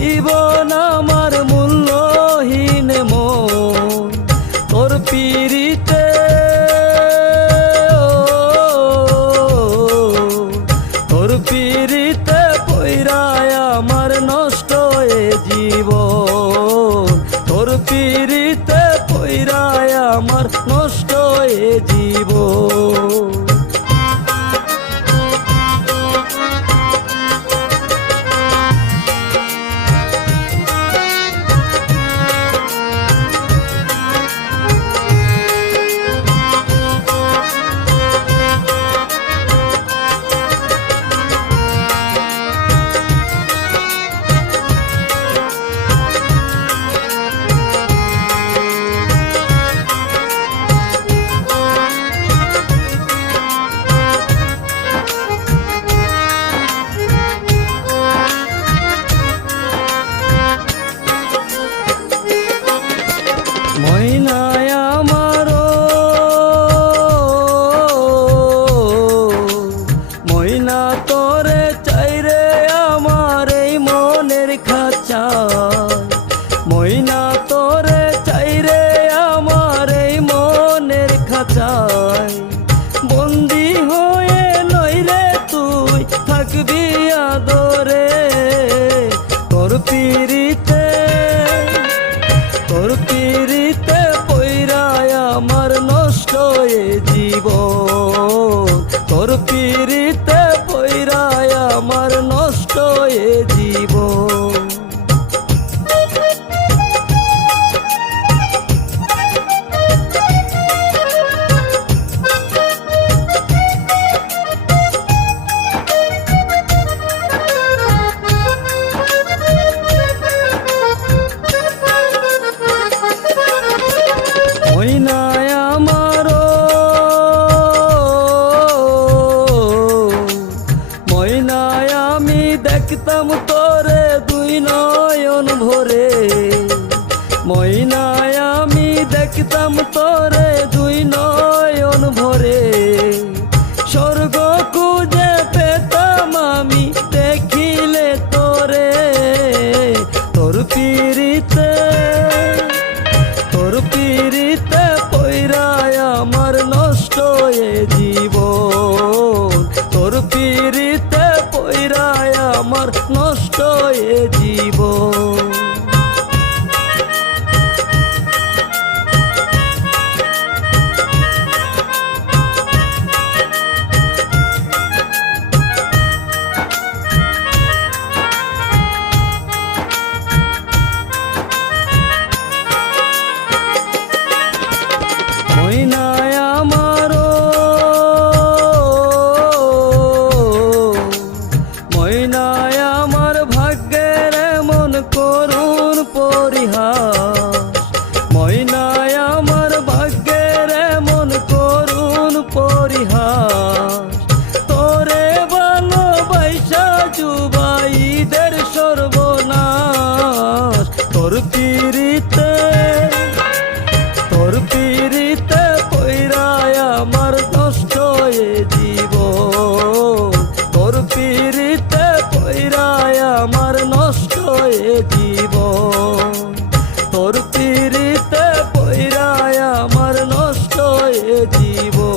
জীবন আমার মূল্যহীন মন তোর পিরিতে তোর পিরিতে পইরায় আমার নষ্ট এ জীবন তোর পিরিতে পইরায় আমার নষ্ট এ জীবন ময়নায় আমারো ময়না তোরে চাইরে আমার এই মনের খাঁচায় ময়না তোরে চাইরে আমার এই মনের খাঁচায় বন্দি হয়ে নইলে তুই থাকবি আদরে তোর পিরিতে তোর পিরিতে পইরায় আমার নষ্ট এ জীবন তোর পিরিতে পইরায় আমার নষ্ট এ জীবন ময়নায় আমারো ময়নায় আমি দেখতাম তোরে দুই নয়ন ভরে ময়নায় আমি দেখতাম তোরে দুই নয়ন ভরে স্বর্গ খুঁজে পেতাম আমি দেখিলে তোরে তোর পিরিতে তোর পিরিতে পইরায় আমার নষ্ট এ জীবন তোর পিরিতে পইরায় আমার নষ্ট এ জীবন ময়নায় আমারো ময়নায় আমার ভাগ্যের এমন করুণ পরিহাস ময়নায় আমার ভাগ্যের এমন করুণ পরিহাস তোরে ভালোবাসা জুবাইদের সর্বনাশ তোর পিরিতে তোর পিরিতে পইরায় আমার নষ্ট এ জীবন তোর পিরিতে পইরায় আমার নষ্ট এ জীবন তোর পিরিতে পইরায় আমার নষ্ট এ জীবন।